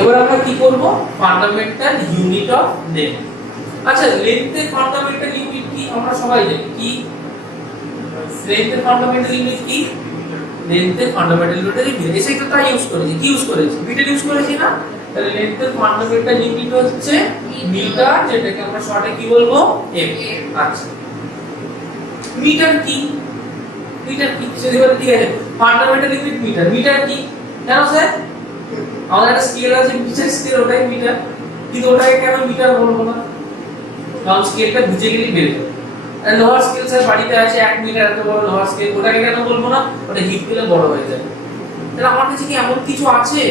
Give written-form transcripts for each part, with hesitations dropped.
এবার আমরা কি করব, ফান্ডামেন্টাল ইউনিট অফ লেন্থ। আচ্ছা, লেন্থের ফান্ডামেন্টাল ইউনিট কি আমরা সবাই জানি, কি লেন্থের ফান্ডামেন্টাল ইউনিট কি? লেন্থের ফান্ডামেন্টাল ইউনিট মিটার। এসে তো তাই ইউজ করেছি, কি ইউজ করেছি? মিটার ইউজ করেছি না? তাহলে লেন্থের ফান্ডামেন্টাল ইউনিট হচ্ছে মিটার, যেটাকে আমরা শর্টে কি বলবো, এম। আচ্ছা, মিটার কি? মিটার কি যদি বলে, ঠিক আছে, ফান্ডামেন্টাল ইউনিট মিটার। মিটার কি জানো স্যার? আমাদের একটা স্কেল আছে, মিটার স্কেল, ওটাই মিটার। কিন্তু ওটাকে কেন মিটার বলবো না? কারণ স্কেলটা বুঝে গেলেই বের হবে। আর লোহার স্কেল স্যার বাড়িতে আছে 1 মিটার এত বড় লোহার স্কেল, ওটাকে কেন বলবো না? ওটা হিট করলে বড় হয়ে যায়। তাহলে আমার কাছে কি এমন কিছু আছে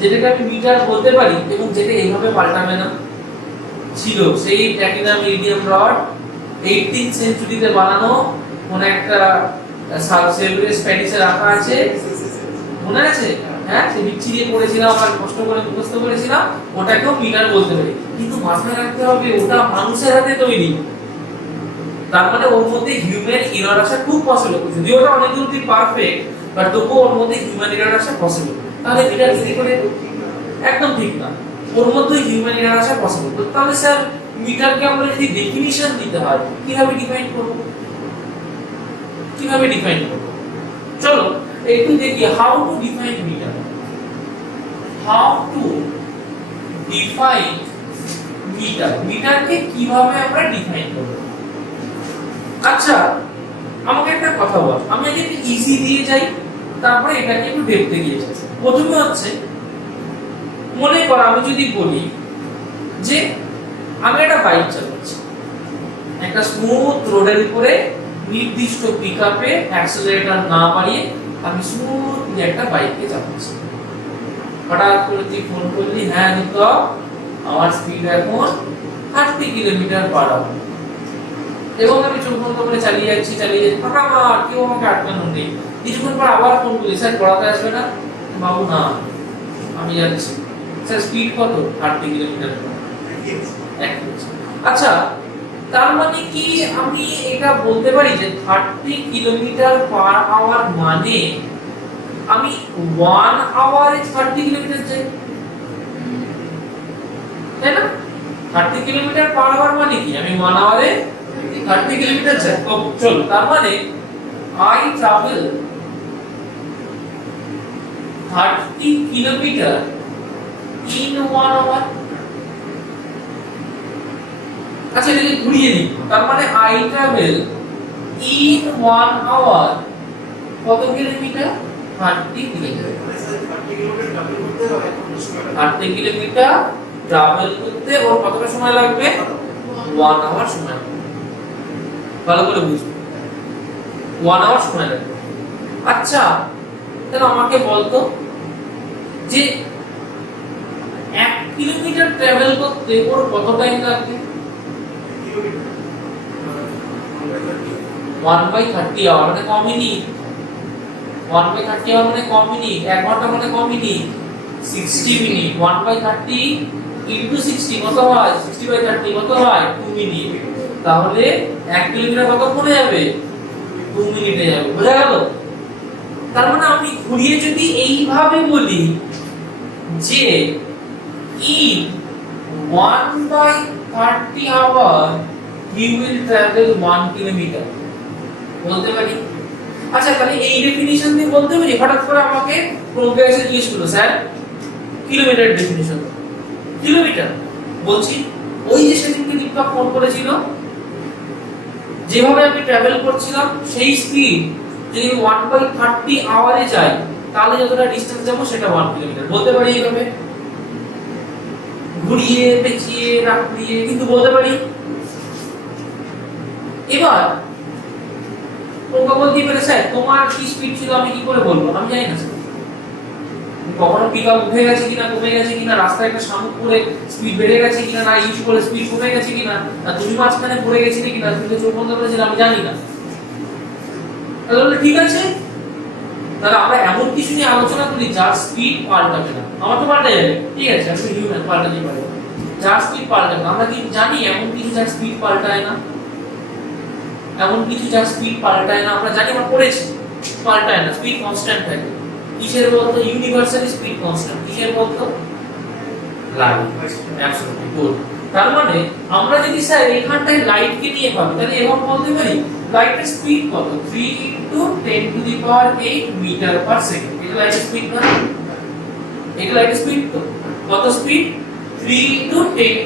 যেটাকে আমি মিটার বলতে পারি এবং যেটা এইভাবে পাল্টাবে না? ছিল সেই প্ল্যাটিনাম ইরিডিয়াম রড 18th সেঞ্চুরিতে বানানো, কোন একটা সেলভের স্প্যানিশে রাখা আছে, মনে আছে? হ্যাঁ, সে বিচ্ছিরিয়ে পড়েছিলাম আর কষ্ট করে মুখস্থ করেছিলাম, ওটাকেও মিটার বলতে পারি। কিন্তু মাথায় রাখতে হবে ওটা মানুষের হাতে তৈরি, তার মানে ওর মধ্যে হিউম্যান এরর আসা খুব পসিবল। যদিও ওটা অনেক দূর থেকে পারফেক্ট, বাট তবুও ওর মধ্যে হিউম্যান এরর আসা পসিবল। তাহলে মিটার কি করে? একদম ঠিক না, ওর মধ্যে হিউম্যান এরর আসা পসিবল। তাহলে স্যার মিটারকে আমরা যদি ডেফিনিশন দিতে হয়, কিভাবে ডিফাইন করব? কিভাবে ডিফাইন করব? চলো একটু দেখি how to define metre. How to define metre. মিটারকে কিভাবে আমরা ডিফাইন করব? আচ্ছা, আমাকে একটা কথা বল, আমি আগে একটু ইজি দিয়ে যাই, তারপরে এটাকে একটু ডেপথে গিয়ে যাই। প্রথমে হচ্ছে, মনে কর আমি যদি বলি যে আমি একটা বাইক চালাচ্ছি, একটা স্মুথ রোডের উপরে নির্দিষ্ট পিকআপে অ্যাক্সেলারেটর না বাড়িয়ে আমি স্মুথলি একটা বাইককে চালাচ্ছি। হঠাৎ করে তুই ফোন করলি, হ্যাঁ তো আমার স্পিড এখন 30 কিলোমিটার পার আওয়ার, এবং আমি চোখ বন্ধ করে চালিয়ে যাচ্ছি ফাঁকা মার, কেউ আমাকে আটকানো নেই। কিছুক্ষণ পর আবার ফোন করি, স্যার পড়াতে আসবে না? বাবু না, আমি যাচ্ছি। স্যার স্পিড কত? 30 কিলোমিটার। আচ্ছা, তার মানে কি আমি এটা বলতে পারি যে 30 কিলোমিটার পার আওয়ার মানে আমি 1 আওয়ারে 30 কিলোমিটার যাই, তাই না? 30 কিলোমিটার পার আওয়ার মানে কি আমি 1 আওয়ারে 30 কিলোমিটার যাই। চল, তার মানে I travel 30 kilometre in 1 hour। আচ্ছা, এটাকে ঘুরিয়ে দিই, তার মানে I travel in 1 hour কত কিলোমিটার? 30 কিলোমিটার। 30 কিলোমিটার ট্রাভেল করতে ওর কতটা সময় লাগবে? 1 আওয়ার সময় লাগবে। ভালো করে বুঝুন, 1 আওয়ার সময় লাগবে। আচ্ছা, তাহলে আমাকে বলতো যে 1 কিলোমিটার ট্রাভেল করতে ওর কত টাইম লাগবে? 1/30 আওয়ার মানে কম মিনিট। 1/30 আওয়ার মানে কম মিনিট, 1 ঘন্টা মানে কম মিনিট, 60 মিনিট। 1/30 ইনটু 60 কত হয়? 60/30 কত হয়? 2 মিনিট। তাহলে 1 কিলোমিটার কতক্ষণে যাবে? 2 মিনিটে যাবে। বোঝা গেল? তার মানে আমি ঘুরিয়ে যদি এইভাবে বলি যে in 1/30 hour he will travel 1 kilometer বলতে পারি। আচ্ছা, তাহলে এই ডেফিনিশন দিয়ে বলতে পারি? হঠাৎ করে আমাকে প্রোগ্রেসে জিজ্ঞেস করলো, স্যার কিলোমিটার ডেফিনিশন। কিলোমিটার বলছি, ওই যে সেদিনকে দীপক ফোন করেছিল, যেভাবে আমি ট্রাভেল করছিলাম সেই স্পিড যদি 1/30 আওয়ারে যাই, তাহলে যতটা ডিসটেন্স যাব সেটা 1 কিলোমিটার। বলতে পারি এইভাবে, ঘুরিয়ে পেঁচিয়ে রাখিয়ে কিন্তু বলতে পারি। এবার তোমরা বলতে পারে, স্যার তোমার কি স্পিড ছিল আমি কি করে বলবো? আমি জানি না স্যার, কখনো পিকআপ উঠে গেছে কিনা, কমে গেছে কিনা, রাস্তায় একটা শামুক করে স্পিড বেড়ে গেছে কিনা, না ইউজ করে স্পিড কমে গেছে কিনা, না তুমি মাঝখানে পড়ে গেছিলে কিনা, তুমি চোখ বন্ধ করেছিলে, আমি জানি না। তাহলে ঠিক আছে, তাহলে আমরা এমন কিছু নিয়ে আলোচনা করি যার স্পিড পাল্টাবে না। আমার তো পাল্টে যাবে, ঠিক আছে, আমি হিউম্যান, পাল্টাতে পারি। যার স্পিড পাল্টাবে, আমরা কি জানি এমন কিছু যার স্পিড পাল্টায় না? এমন কিছু যার স্পিড পাল্টায় না আমরা জানি, আমরা পড়েছি। পাল্টায় না, স্পিড কনস্ট্যান্ট থাকে। কিসের বলতো? Universal speed constant. কিসের বলতো? লাইট। Absolutely good. তার মানে আমরা যদি স্যার এখানটায় লাইট কে নিয়ে ভাবি তাহলে এরকম বলতে পারি লাইটের স্পিড কত 3 × 10⁸ মিটার পার সেকেন্ড। এটা লাইটের স্পিড না? এটা লাইটের স্পিড তো কত স্পিড 3 × 10⁸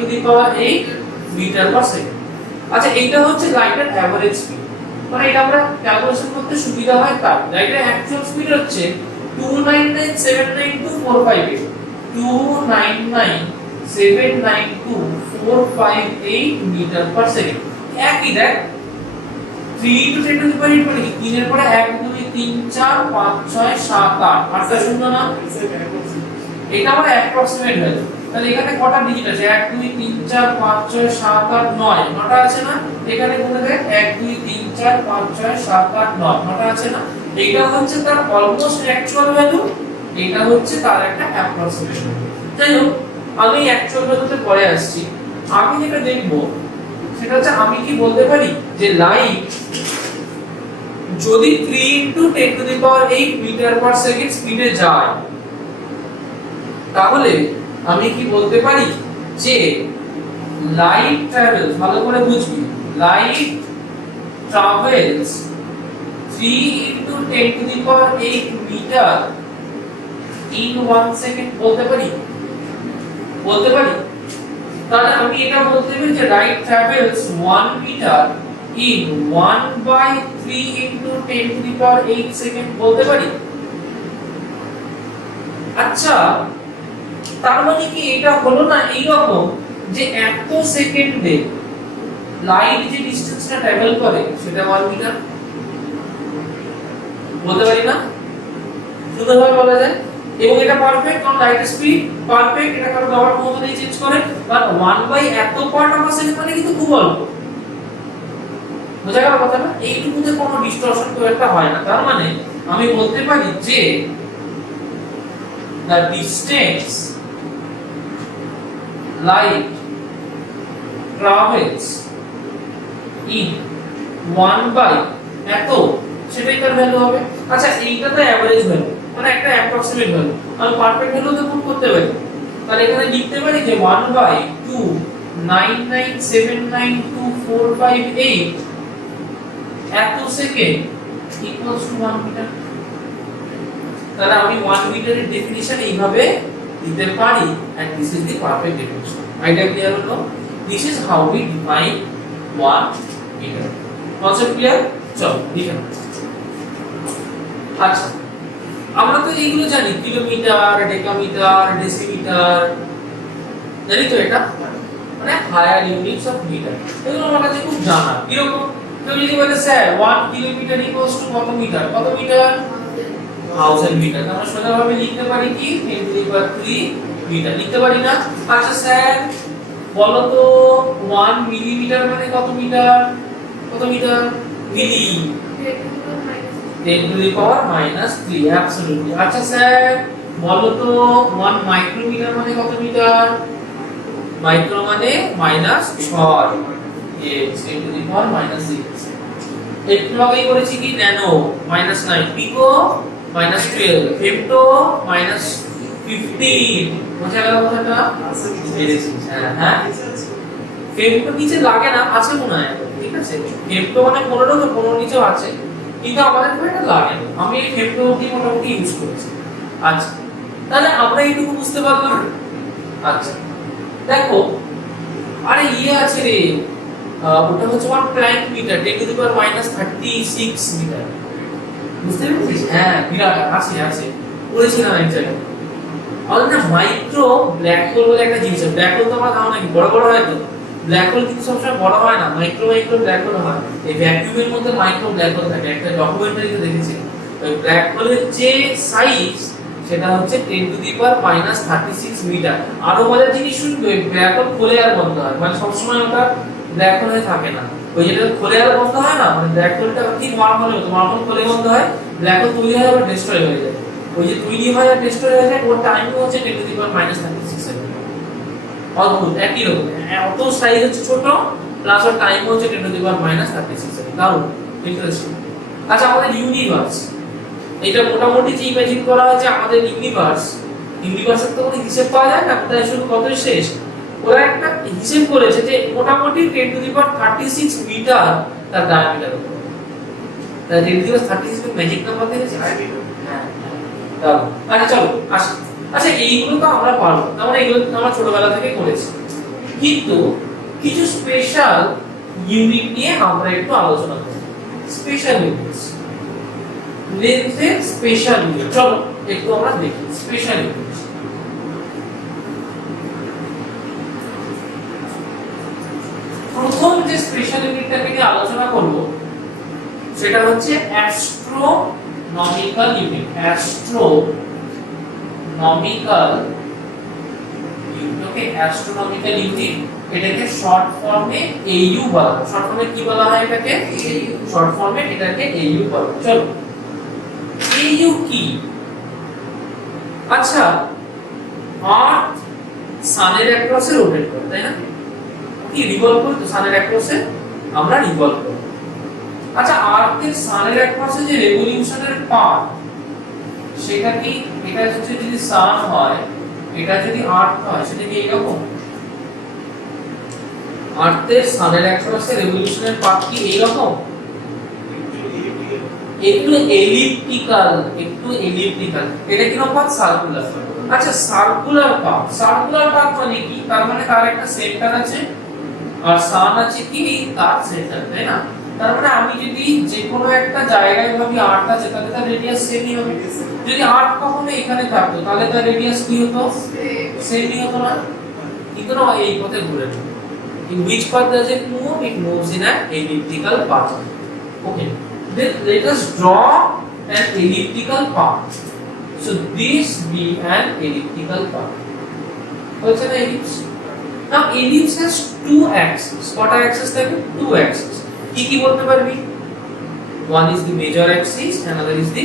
মিটার পার সেকেন্ড। আচ্ছা এইটা হচ্ছে লাইটের এভারেজ স্পিড, মানে এটা আমরা ক্যালকুলেশন করতে সুবিধা হয় তাই। লাইটের অ্যাকচুয়াল স্পিড হচ্ছে 299792458 299792458 মিটার পার সেকেন্ড। একই দেখ 3 × 10⁸ মানে কি 3 এর পরে 1 2 3 4 5 6 7 8 8টা শূন্য না, এটা আমার অ্যাপ্রক্সিমেট ভ্যালু। তাহলে এখানে কটা ডিজিট আছে 1 2 3 4 5 6 7 8 9 নটা আছে না? এখানে গুণে দেখ 1 2 3 4 5 6 7 8 9 নটা আছে না? এটা হচ্ছে তার অলমোস্ট অ্যাকচুয়াল ভ্যালু, এটা হচ্ছে তার একটা অ্যাপ্রক্সিমেট ভ্যালু। যাই হোক আমি অ্যাকচুয়াল ভ্যালুতে পরে আসছি। আমি যেটা দেখব সেটা হচ্ছে আমি কি বলতে পারি যে লাইট যদি 3 × 10⁸ মিটার পার সেকেন্ড স্পিডে যায় তাহলে আমি কি বলতে পারি যে লাইট ট্রাভেলস, ভালো করে বুঝবি, light travels 3 × 10⁸ metre in 1 second বলতে পারি? বলতে পারি। তাহলে আমি এটা বলতে পারি যে light travels 1 metre in 1/3 × 10⁸ second বলতে পারি। আচ্ছা তার মানে কি এটা হলো না এইরকম যে এত সেকেন্ডে লাইট যে ডিসটেন্সটা ট্রাভেল করে সেটা 1 মিটার বলতে পারি না? সুন্দরভাবে বলা যায়। এবং এটা পারফেক্ট, কারণ লাইটের স্পিড পারফেক্ট, এটা কারণ আবার ক্ষমতা দিয়ে চেঞ্জ করে, কারণ 1 এত পার্ট অফ সেকেন্ড মানে কিন্তু খুব অল্প। বোঝা গেল কথা না? এইটুকুতে কোনো ডিসটরশন খুব একটা হয় না। তার মানে আমি বলতে পারি যে the distance light travels in 1 এত, সেটাই তার ভ্যালু হবে। আচ্ছা এইটা তো এভারেজ ভ্যালু, মানে একটা অ্যাপ্রক্সিমেট ভ্যালু, আমি পারফেক্ট ভ্যালুতে পুট করতে পারি। তাহলে এখানে লিখতে পারি যে 1/299792458 এত সেকেন্ড ইকুয়ালস টু 1 মিটার। তাহলে আমি 1 মিটারের ডেফিনিশন এইভাবে দিতে পারি, and this is the perfect definition. Idea clear হলো? This is how we define 1 meter. Concept clear? চলো লিখে নাও। আচ্ছা আমরা তো এইগুলো জানি, কিলোমিটার, ডেকামিটার, ডেসিমিটার, জানি তো এটা, মানে হায়ার ইউনিটস অফ মিটার। এগুলো আমার কাছে খুব জানা। কিরকম? তুমি যদি বলে স্যার 1 কিলোমিটার ইকুয়ালস টু কত মিটার? কত মিটার? 1000 মিটার। আমরা সোজাভাবে লিখতে পারি কি 10⁻³ মিটার লিখতে পারি না? আচ্ছা স্যার বলো তো 1 মিলিমিটার মানে কত মিটার? কত মিটার? মিলি 10⁻³ অ্যাবসলিউটলি। আচ্ছা স্যার বলো তো 1 মাইক্রোমিটার মানে কত মিটার? মাইক্রো মানে -6, yes 10⁻⁻6। একটু আগেই করেছি কি ন্যানো -9, পিকো -12, ফেমটো -15। বোঝা গেল কথাটা? হ্যাঁ ফেমটো নিচে লাগে না, আছে মনে হয়, ঠিক আছে। ফেমটো মানে 15 তো 15 নিচেও আছে, কিন্তু আমাদের খুব একটা লাগে না। আমি এই ফেমটো কি মোটামুটি ইউজ করেছি। আচ্ছা তাহলে আমরা এইটুকু বুঝতে পারলাম। আচ্ছা দেখো আরে আছে রে, ওটা হচ্ছে 1 প্ল্যাঙ্ক মিটার 10⁻⁻36 মিটার। বুঝতে পেরেছিস? হ্যাঁ বিরাট আছে পড়েছিলাম এক জায়গায়। আর না মাইক্রো ব্ল্যাক হোল বলে একটা জিনিস আছে। ব্ল্যাক হোল তো আমরা জানো নাকি বড় বড় হয় তো? ব্ল্যাক হোল কিন্তু সবসময় বড় হয় না, মাইক্রো ব্ল্যাক হোল হয়। এই ভ্যাকুয়ামের মধ্যে মাইক্রো ব্ল্যাক হোল থাকে। একটা ডকুমেন্টারিতে দেখেছি ওই ব্ল্যাক হোলের যে সাইজ সেটা হচ্ছে 10⁻⁻36 মিটার। আরো মজার জিনিস শুনবে, ব্ল্যাক হোল খোলে আর বন্ধ হয়, মানে সবসময় ওটা ব্ল্যাক হোল হয়ে থাকে না। ওই যেটা খোলে আর বন্ধ হয় না, মানে ব্ল্যাক হোলটা ঠিক মার্বলের মতো, মার্বল খোলে বন্ধ হয়, ব্ল্যাক হোল তৈরি হয় আবার ডিস্ট্রয় হয়ে যায়। ওই যে তৈরি হয় আর ডিস্ট্রয় হয়ে যায় ওর টাইম হচ্ছে 10⁻⁻36 সেকেন্ড। অদ্ভুত, একই রকম, অত সাইজ হচ্ছে ছোট, প্লাস ওর টাইম হচ্ছে 10⁻⁻36 সেকেন্ড। দারুণ ইন্টারেস্টিং। আচ্ছা আমাদের ইউনিভার্স, এটা মোটামুটি যে ইমাজিন করা হয়েছে আমাদের ইউনিভার্স ইউনিভার্সের তো কোনো হিসেব পাওয়া যায় না, কোথায় শুরু কতই শেষ। ওরা একটা হিসেব করেছে যে মোটামুটি 10 টু দি পাওয়ার 36 মিটার তার ডায়ামিটার হবে। তাই 10 to the power 36 magic number দেখেছি। হ্যাঁ, দাও। আচ্ছা চলো আসি। আচ্ছা এইগুলো তো আমরা পারবো, আমরা এগুলো আমরা ছোটবেলা থেকে করেছি, কিন্তু কিছু স্পেশাল ইউনিট নিয়ে আমরা একটু আলোচনা করব। স্পেশাল ইউনিটস, লেন্থের স্পেশাল ইউনিট, চলো একটু আমরা দেখি স্পেশাল ইউনিটস। প্রথম যে স্পেশাল ইউনিটটাকে নিয়ে আলোচনা করব সেটা হচ্ছে অ্যাস্ট্রোনমিক্যাল ইউনিট। অ্যাস্ট্রোনমিক্যাল ইউনিট, ওকে, অ্যাস্ট্রোনমিক্যাল ইউনিট, এটাকে শর্ট ফর্মে AU বলা হয়। শর্ট ফর্মে কি বলা হয় এটাকে? শর্ট ফর্মে এটাকে AU বলা হয়। চলো AU কি? আচ্ছা আর্থ সানের অ্যাক্রসে রোটেট করে, তাই না? কি রিভলভ করে তো সানের অ্যাক্রসে আমরা রিভলভ করি। আচ্ছা আর্থের সানের অ্যাক্রসে যে রেভলিউশনের পাথ সেটা কি, এটা হচ্ছে যদি সান হয়, এটা যদি আর্থ হয়, সেটা কি এইরকম? আর্থের সানের অ্যাক্রসে রেভলিউশনের পাথ কি এইরকম? একটু এলিপ্টিক্যাল, একটু এলিপ্টিক্যাল। এটা কি রকম? সার্কুলার। আচ্ছা সার্কুলার পাথ মানে কি? তার মানে তার একটা সেন্টার আছে আর সান আছে কি তার সেন্টার, তাই না? তার মানে আমি যদি যে কোনো একটা জায়গায় ভাবি আর্থ আছে, তাহলে তার রেডিয়াস সেমই হবে। যদি আর্থ কখনো এখানে থাকতো তাহলে তার রেডিয়াস কি হতো? সেমই হতো না? কিন্তু না, এই পথে ঘুরে যায়। In which path does it move? It moves in an elliptical path. Okay. Then let us draw an elliptical path. So this be an elliptical path. What's an ellipse? Now ellipse has two axes. What are axes? Two axes. কি বলতে পারবি? One is the major axis, another is the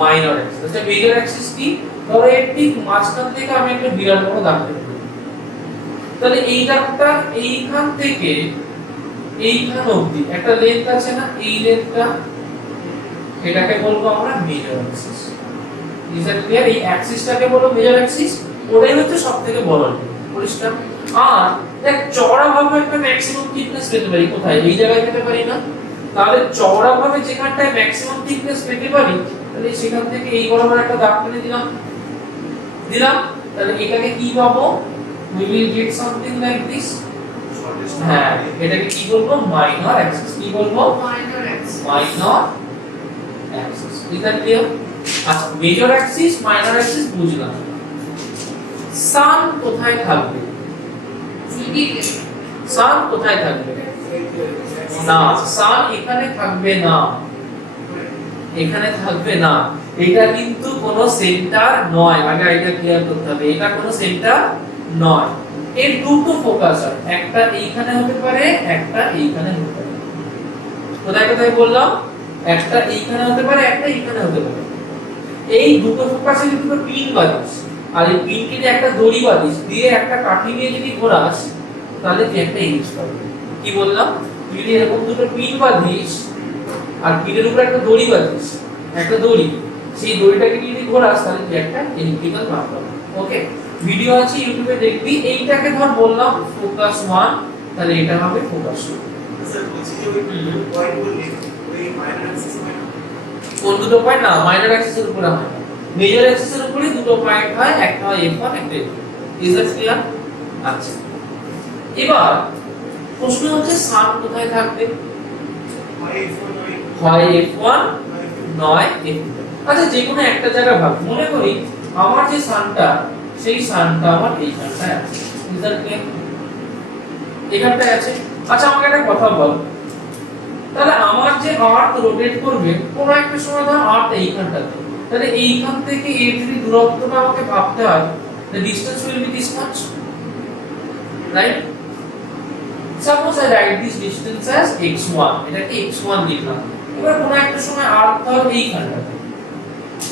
minor axis. আচ্ছা major axis কি? ধরো এর ঠিক মাঝখান থেকে আমি একটা বিরাট বড় দাগ দেব। তাহলে এই দাগটা এইখান থেকে এইখান অবধি একটা লেন্থ আছে না? এই লেন্থটা, এটাকে বলবো আমরা major Axis. Is that clear? এই অ্যাক্সিসটাকে বলবো মেজর অ্যাক্সিস, ওটাই হচ্ছে সবথেকে বড় লেন্থ। পরিষ্কার? আর দেখ চওড়া ভাবে একটা ম্যাক্সিমাম থিকনেস পেতে পারি কোথায়? এই জায়গায় পেতে পারি না? তাহলে চওড়া ভাবে যেখানটায় ম্যাক্সিমাম থিকনেস পেতে পারি, তাহলে সেখান থেকে এই বরাবর একটা দাগ টেনে দিলাম। তাহলে এটাকে কি পাবো? We will get something like this. হ্যাঁ, এটাকে কি বলবো? Minor Axis. কি বলবো? Minor Axis. Minor Axis. Is that clear? আচ্ছা মেজর অ্যাক্সিস, মাইনর অ্যাক্সিস বুঝলাম। সান কোথায় থাকবে? সান কোথায় থাকবে? না, সান এখানে থাকবে না, এখানে থাকবে না। এটা কিন্তু কোনো সেন্টার নয়, আগে এটা ক্লিয়ার করতে হবে। এটা কোনো সেন্টার নয়। এর দুটো ফোকাস হয়, একটা এইখানে হতে পারে, একটা এইখানে হতে পারে। কোথায় কোথায় বললাম? একটা এইখানে হতে পারে, একটা এইখানে হতে পারে। এই দুটো ফোকাসে যদি তুই পিন বাঁধিস, আর এই পিনকে যে একটা দড়ি বাঁধিস, দিয়ে একটা কাঠি নিয়ে যদি ঘোরাস, তাহলে তুই একটা ইলিপস পাবি। কি বললাম? তুই যদি এরকম দুটো পিন বাঁধিস আর পিনের উপরে একটা দড়ি বাঁধিস, একটা দড়ি, সেই দড়িটাকে যদি ঘোরাস, তাহলে তুই একটা এলিপ্টিক্যাল পাথ পাবি। ওকে, ভিডিও আছে ইউটিউবে দেখবি। এইটাকে ধর বললাম ফোকাস 1, তাহলে এটা হবে ফোকাস 2। স্যার বলছি যে ওই পয়েন্ট বললি ওই মাইনর অ্যাক্সিস মানে কোন দুটো পয়েন্ট? না, মাইনর অ্যাক্সিসের উপরে হয় না, মেজর অ্যাক্সিসের উপরে দুটো পয়েন্ট হয়, একটা হয় F1 একটা F2। Is that clear? আচ্ছা এবার প্রশ্ন হচ্ছে সান কোথায় থাকবে? হয় F1 নয় F2। আচ্ছা যে কোনো একটা জায়গা ভাব, মনে করি আমার যে সানটা, সেই সানটা আমার এইখানটায় আছে। Is that clear? এখানটায় আছে। আচ্ছা আমাকে একটা কথা বল, তাহলে আমার যে আর্থ রোটেট করবে কোন একটা সময় ধর আর্থ এইখানটাতে, তাহলে এইখান থেকে এর যদি দূরত্বটা আমাকে ভাবতে হয়, the distance will be this much, right? Suppose I write this distance as x1, এটাকে x1 লিখলাম। এবার কোন একটা সময় আর্থ ধর এইখানটাতে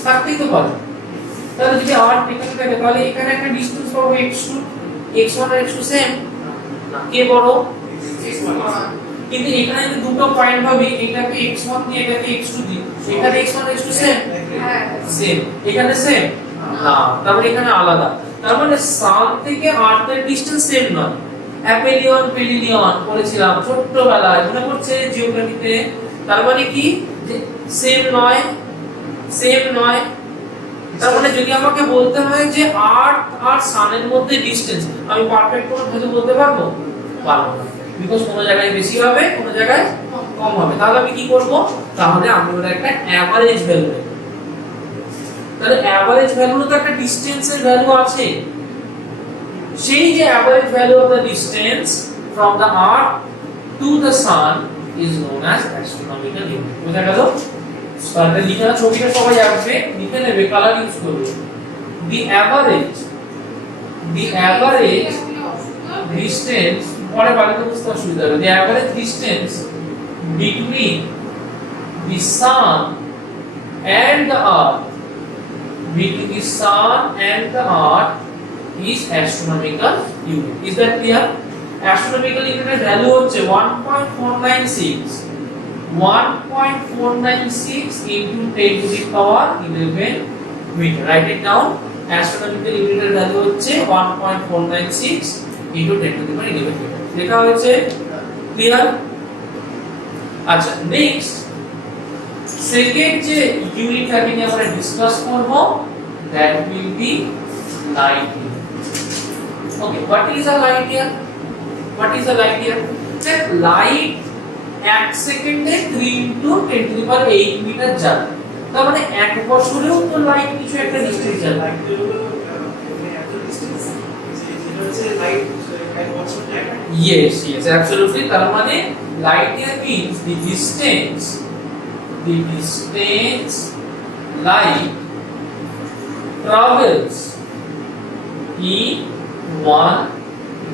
থাকতেই তো পারে, তাহলে যদি আর্থ এখানে থাকে, তাহলে এখানে একটা ডিসটেন্স পাবো x2। x1 আর x2 সেম, কে বড়? x1। কিন্তু এখানে যদি দুটো পয়েন্ট ভাবি, এটাকে x1 দিয়ে এটাকে x2 দিই, এখানে x1 x2 সেম, হ্যাঁ সেম, এখানে সেম, না, তারপরে এখানে আলাদা। তার মানে সান থেকে আর্থের ডিসটেন্স সেম নয়। অ্যাপেলিয়ন পেলিনিয়ন পড়েছিলাম ছোট্টবেলায়, মনে পড়ছে জিওগ্রাফিতে। তার মানে কি যে সেম নয়, সেম নয়। তার মানে যদি আমাকে বলতে হয় যে আর্থ আর সানের মধ্যে ডিসটেন্স, আমি পারফেক্ট করে হয়তো বলতে পারবো পারবো না, বিকজ কোনো জায়গায় বেশি হবে কোনো জায়গায় কম হবে। তাহলে আমি কি করব, তাহলে আমি ওটা একটা অ্যাভারেজ ভ্যালু নেব। তাহলে অ্যাভারেজ ভ্যালুর তো একটা ডিসটেন্সের ভ্যালু আছে, সেই যে average value of the distance from the earth to the sun is known as astronomical unit. বুঝা গেল? তাহলে লিখে না, ছবিটা সবাই আঁকবে, লিখে নেবে, কালার ইউজ করবে। the average distance, পরে বাড়িতে বুঝতে অসুবিধা হবে, the average distance between the sun and the earth, between the sun and the earth is astronomical unit. Is that clear? Astronomical unit এর ভ্যালু হচ্ছে 1.496 into 10 to the power 11 meter. Write it down. Astronomical unit এর value হচ্ছে 1.496 into 10 to the power 11 meter. লেখা হয়েছে? Clear? আচ্ছা, next second যে unit থাকে নিয়ে আমরা ডিসকাস করব, that will be light year. Okay, what is a light year? What is a light year? That light 1 সেকেন্ডে 3 into 10 to the power 8 metre যায়। তার মানে 1 বছরেও তো লাইট কিছু একটা ডিস্টেন্স যায়। লাইট এত ডিসটেন্স যেটা হচ্ছে লাইট 1 বছর যায়। Yes, yes, absolutely. তার মানে light year means the distance light travels in 1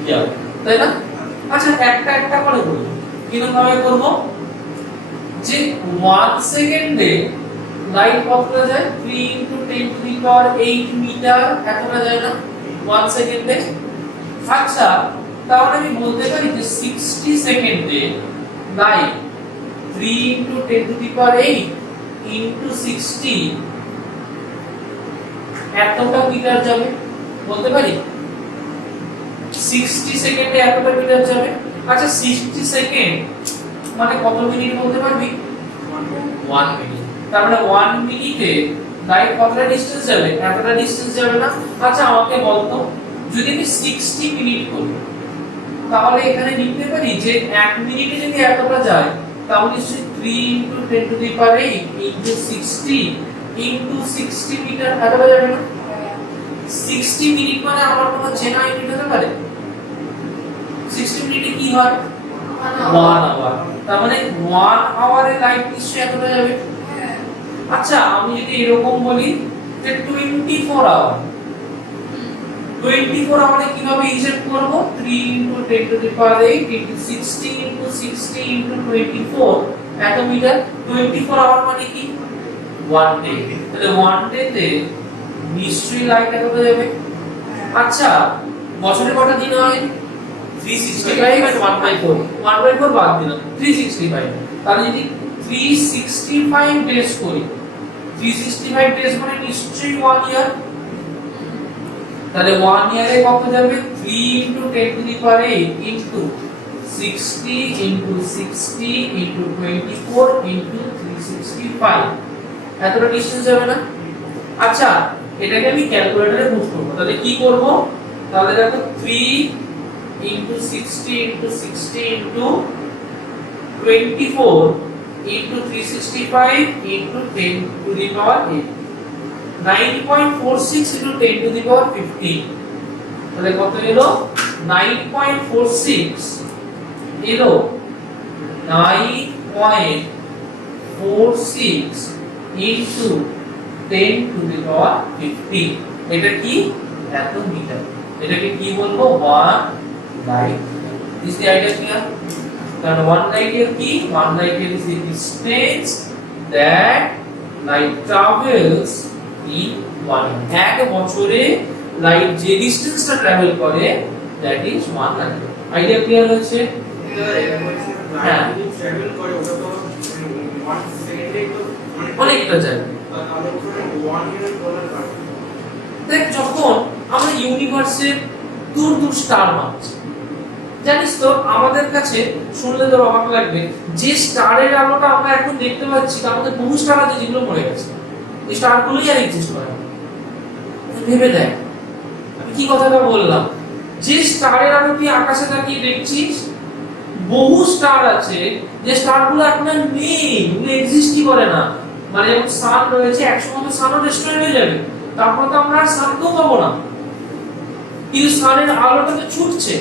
year. তাই না? আচ্ছা, একটা একটা করে বলি, কিরকম ভাবে করব? যে 1 সেকেন্ডে লাইট কতটা যায়? 3 into 10 to the power 8 metre, এতটা যায় না 1 সেকেন্ডে? আচ্ছা, তাহলে আমি বলতে পারি যে 60 সেকেন্ডে light 3 into 10 to the power 8 into 60 এতটা মিটার যাবে, বলতে পারি 60 সেকেন্ডে এতটা মিটার যাবে। আচ্ছা, 60 সেকেন্ড মানে কত মিনিট বলতে পারবি? 1 মিনিট। তার মানে 1 মিনিটে লাইট কতটা ডিসটেন্স যাবে? এতটা ডিসটেন্স যাবে না? আচ্ছা, আমাকে বলতো যদি আমি 60 মিনিট করি, তাহলে এখানে লিখতে পারি যে 1 মিনিটে যদি এতটা যায়, তাহলে নিশ্চয়ই 3 into 10 to the power 8 into 60 into 60 metre এতটা যাবে না? 60 মিনিট মানে আমার কোনো চেনা ইউনিট হতে পারে? 60 মিনিটে কি হয়? 1 আওয়ার। তার মানে 1 আওয়ারে লাইট নিশ্চয়ই এতটা যাবে। আচ্ছা, আমি যদি এরকম বলি যে 24 আওয়ার, 24 আওয়ারে কিভাবে হিসাব করব? 3 into 10 to the power 8 into 60 into 60 into 24 এত মিটার। 24 আওয়ার মানে কি? 1 ডে। তাহলে 1 ডে তে নিশ্চয়ই লাইট এতটা যাবে। আচ্ছা, বছরে কটা দিন হয়? 365 and 1/4 1/4 বাদ দিলাম, 365। তাহলে যদি 365 ডেজ করি, 365 ডেজ মানে নিশ্চয়ই 1 ইয়ার। তাহলে 1 ইয়ারে কত যাবে? 3 into 10 to the power 8 into 60 into 60 into 24 into 365 এতটা ডিসটেন্স যাবে না? আচ্ছা, এটাকে আমি ক্যালকুলেটরে পুট করব। তাহলে কি করব? তাহলে দেখো 3 into 60 into 60 into 24 into 365 into 10 to the power 8, 9.46 into 10 to the power 15। তাহলে কত এলো? 9.46 এলো 9.46 into 10 to the power 15। এটা কি? এত মিটার। এটাকে কি বলবো? 1 light year. Is the idea clear? Then 1 light year কি? 1 light year is the distance that light travels in 1 year. এক বছরে লাইট যে ডিসটেন্সটা ট্রাভেল করে, that is 1 light year. Idea clear হয়েছে? হ্যাঁ, ট্রাভেল করে ওটা তো 1 সেকেন্ডে তো অনেকটা যায়। তাহলে 1 ইয়ার ডলার কাটবে। দেখ যখন আমরা ইউনিভার্সের দূর দূর স্টার মাপছি, জানিস তো আমাদের কাছে শুনলে তো অবাক লাগবে, যে স্টারের আলোটা আমরা এখন দেখতে পাচ্ছি তার মধ্যে বহু স্টার আছে যেগুলো মরে গেছে, এই স্টারগুলোই আর এক্সিস্ট করে না। ভেবে দেখ আমি কি কথাটা বললাম, যে স্টারের আলো তুই আকাশে তাকিয়ে দেখছিস, বহু স্টার আছে যে স্টারগুলো এখন আর নেই, এগুলো এক্সিস্টই করে না। মানে যেমন সান রয়েছে, একসময় তো সানও ডিস্ট্রয় হয়ে যাবে, তারপর তো আমরা আর সানকেও পাবো না, কিন্তু সানের আলোটা তো ছুটছে,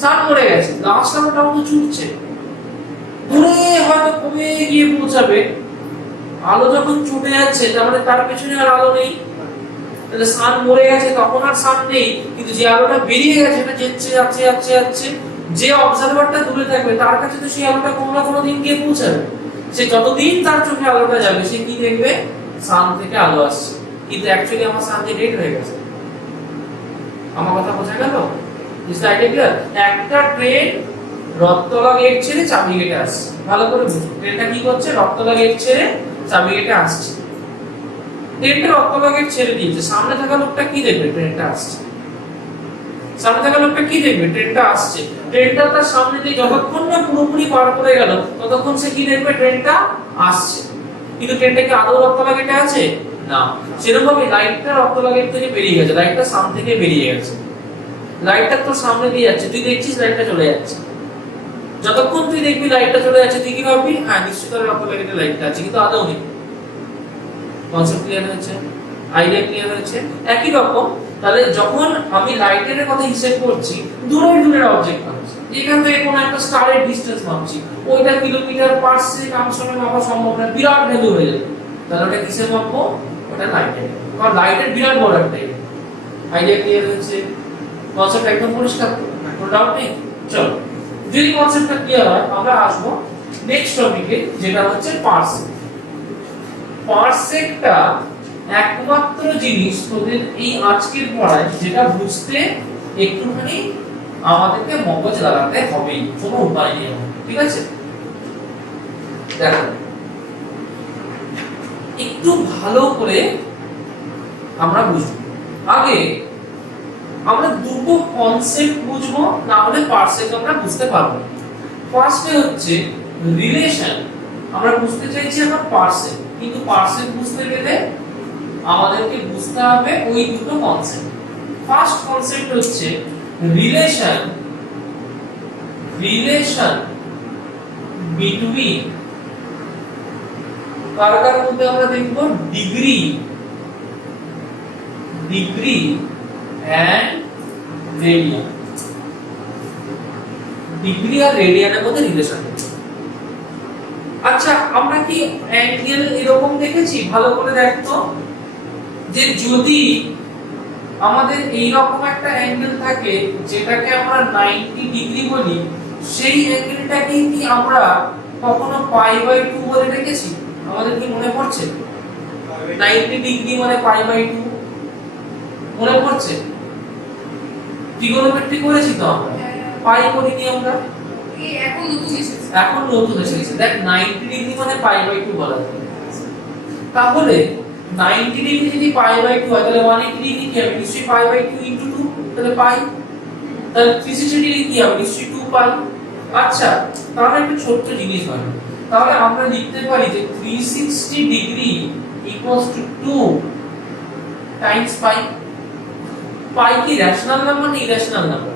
সান মরে গেছে, লাস্ট আলোটাও তো ছুটছে, দূরে হয়তো কমে গিয়ে পৌঁছাবে। আলো যখন ছুটে যাচ্ছে তার মানে তার পেছনে আর আলো নেই, তাহলে সান মরে গেছে, তখন আর সান নেই, কিন্তু যে আলোটা বেরিয়ে গেছে এটা যাচ্ছে যাচ্ছে যাচ্ছে যাচ্ছে, যে অবজারভারটা দূরে থাকবে তার কাছে তো সেই আলোটা কোনো না কোনো দিন গিয়ে পৌঁছাবে। সে যতদিন তার চোখে আলোটা যাবে সে কি দেখবে, সান থেকে আলো আসছে, কিন্তু অ্যাকচুয়ালি আমার সান যে ডেড হয়ে গেছে। আমার কথা বোঝা গেল? Is the idea clear? একটা ট্রেন রথতলা গেট ছেড়ে চাবি গেটে আসছে, ভালো করে বুঝো ট্রেনটা কি করছে, রথতলা গেট ছেড়ে চাবি গেটে আসছে। ট্রেনটা রথতলা গেট ছেড়ে দিয়েছে, সামনে থাকা লোকটা কি দেখবে, ট্রেনটা আসছে। সামনে থাকা লোকটা কি দেখবে, ট্রেনটা আসছে। ট্রেনটা তার সামনে দিয়ে যতক্ষণ না পুরোপুরি পার করে গেল ততক্ষণ সে কি দেখবে, ট্রেনটা আসছে। কিন্তু ট্রেনটা কি আদৌ রথতলা গেটে আছে না, সেরকম ভাবে লাইটটা রথতলা গেট থেকে বেরিয়ে গেছে, লাইটটা সামনে থেকে বেরিয়ে গেছে, লাইটটা তোর সামনে দিয়ে যাচ্ছে, তুই দেখছিস লাইটটা চলে যাচ্ছে। যতক্ষণ তুই দেখবি লাইটটা চলে যাচ্ছে তুই কি ভাববি, হ্যাঁ নিশ্চয়ই রথতলা গেটে লাইটটা আছে, কিন্তু আদৌ নেই। কনসেপ্ট ক্লিয়ার হয়েছে? আইডিয়া ক্লিয়ার হয়েছে? একই রকম তাহলে যখন আমি লাইটের কথা হিসেব করছি, দূরের দূরের অবজেক্ট মাপছি, এখান থেকে কোনো একটা স্টারের ডিসটেন্স মাপছি, ওইটা কিলোমিটার পার সেকেন্ড সময় মাপা সম্ভব না, বিরাট ভ্যালু হয়ে যাবে, তাহলে ওটা কিসে মাপবো, ওটা লাইটের, কারণ লাইটের বিরাট বড় একটা এরিয়া। আইডিয়া ক্লিয়ার হয়েছে? কনসেপ্ট একদম পরিষ্কার, কোনো ডাউট নেই। চলো, যদি কনসেপ্টটা ক্লিয়ার হয় আমরা আসবো নেক্সট টপিকে, যেটা হচ্ছে পার্সেক। পার্সেকটা একমাত্র জিনিস তোদের এই আজকের পড়ায় যেটা বুঝতে একটুখানি আমাদেরকে মগজ লাগাতে হবে, কোনো উপায় নেই, ঠিক আছে? দেখো একটু ভালো করে আমরা বুঝবো, আগে আমরা দুটো কনসেপ্ট বুঝবো, না হলে পার্সেক আমরা বুঝতে পারবো না। ফার্স্টে হচ্ছে রিলেশন, আমরা বুঝতে চাইছি এখন পার্সেক, কিন্তু পার্সেক বুঝতে গেলে আমাদেরকে বুঝতে হবে ওই দুটো কনসেপ্ট। ফার্স্ট কনসেপ্ট হচ্ছে রিলেশন, রিলেশন বিটুইন কার কার মধ্যে আমরা দেখব, degree, degree and radian, degree আর রেডিয়ানের মধ্যে রিলেশন। আচ্ছা আমরা কি অ্যাঙ্গেল এরকম দেখেছি, ভালো করে দেখতো, যে যদি আমাদের এই রকম একটা অ্যাঙ্গেল থাকে যেটাকে আমরা 90 ডিগ্রি বলি, সেই অ্যাঙ্গেলটাকে কি আমরা কখনো π/2 বলে রেখেছি? আমাদের কি মনে পড়ছে 90 ডিগ্রি মানে π/2 মনে পড়ছে? ট্রিগোনোমেট্রি করেছি তো আমরা, পাই করিনি আমরা, এখন নতুন এসেছে, এখন নতুন এসেছে। দেখ 90 ডিগ্রি মানে π/2 বলা যায়, তাহলে 90 ডিগ্রি যদি π/2 হয় তাহলে 180 ডিগ্রি কি হবে, নিশ্চয়ই π/2 * 2, তাহলে পাই। তাহলে 360 ডিগ্রি কি হবে, নিশ্চয়ই 2 পাই। আচ্ছা তাহলে একটা ছোট্ট জিনিস হয়, তাহলে আমরা লিখতে পারি যে 360 ডিগ্রি = 2 টাইমস পাই। পাই কি রেশনাল নাম্বার না ইরেশনাল নাম্বার?